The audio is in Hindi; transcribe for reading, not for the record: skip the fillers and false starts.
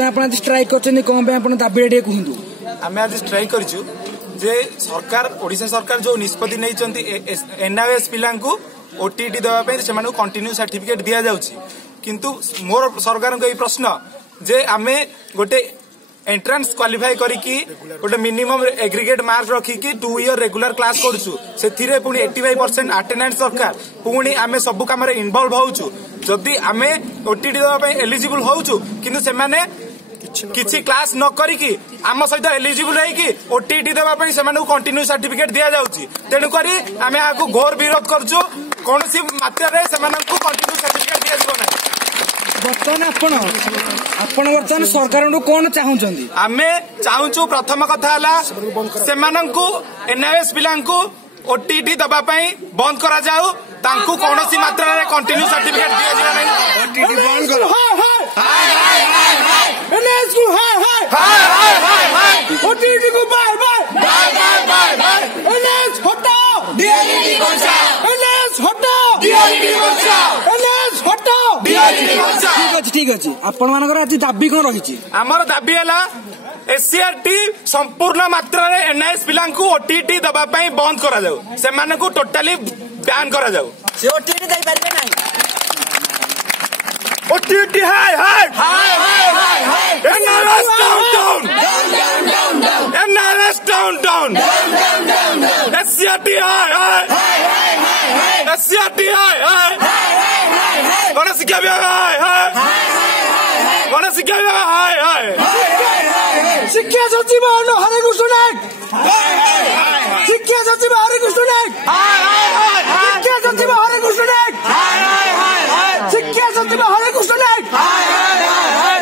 आप स्ट्राइक कर कौन दाबी टे कहूँ आम आज स्ट्राइक करूँ जे सरकार ओडिशा सरकार जो निष्पत्ति नहीं एनआरएस पिला ओटीटी देवाई से कंटिन्यू सर्टिफिकेट दि जाउछि किंतु मोर सरकार को प्रश्न जे आमे गोटे एंट्रांस क्वालिफाई करिकी गोटे मिनिमम एग्रीगेट मार्क रखिकी 2 ईयर रेगुलर क्लास करूछु से पुणी 85% अटेंडेंस दरकार पुणी आमे सब काम इनवॉल्व होउछु जदि आमे ओटीटी देवाई एलिजिबल होउछु किंतु से माने किसी क्लास न करिकी आम सहित एलिजिबल है ओटीटी देवाई से कंटिन्यू सर्टिफिकेट दि जाउछि तेणुक आमे आगु घोर विरोध करछु कौन सी मात्रा से कंटिन्यू सर्टिफिकेट दि जाबो ना बर्तमान बर्तमान सरकार कौन चाहूँ आमे चाहूँ प्रथम कथा से एनआरएस पिला ओटीटी दबाई बंद करा जाऊ तांकू कौन सी मात्रा रे कंटिन्यू सर्टिफिकेट दिया जाए नहीं ओटीटी बंद करो एनआरएस को ओटीटी को एनआरएस हटाओ डीएलटी बचाओ एनआरएस हटाओ डीएलटी बचाओ एनआरएस हटाओ डीएलटी बचाओ ठीक अच्छे आपण मानकर आज दाबी कौन रही आमर दाबी है एससीआरटी संपूर्ण मात्रा रे एनआरएस पिला ओटीटी दबाई बंद करा जाऊ से टोटाली बैन करा जाऊ से ओटीटी दे पारबे नाही ओटीटी हाय हाय हाय हाय हाय NRS down down NRS down SCRT हाय हाय एससीआरटी हाय हाय गण शिक्षा विभाग हाय हाय गण शिक्षा विभाग हाय हाय शिक्षा सचिव हरे कृष्ण नायक शिक्षा सचिव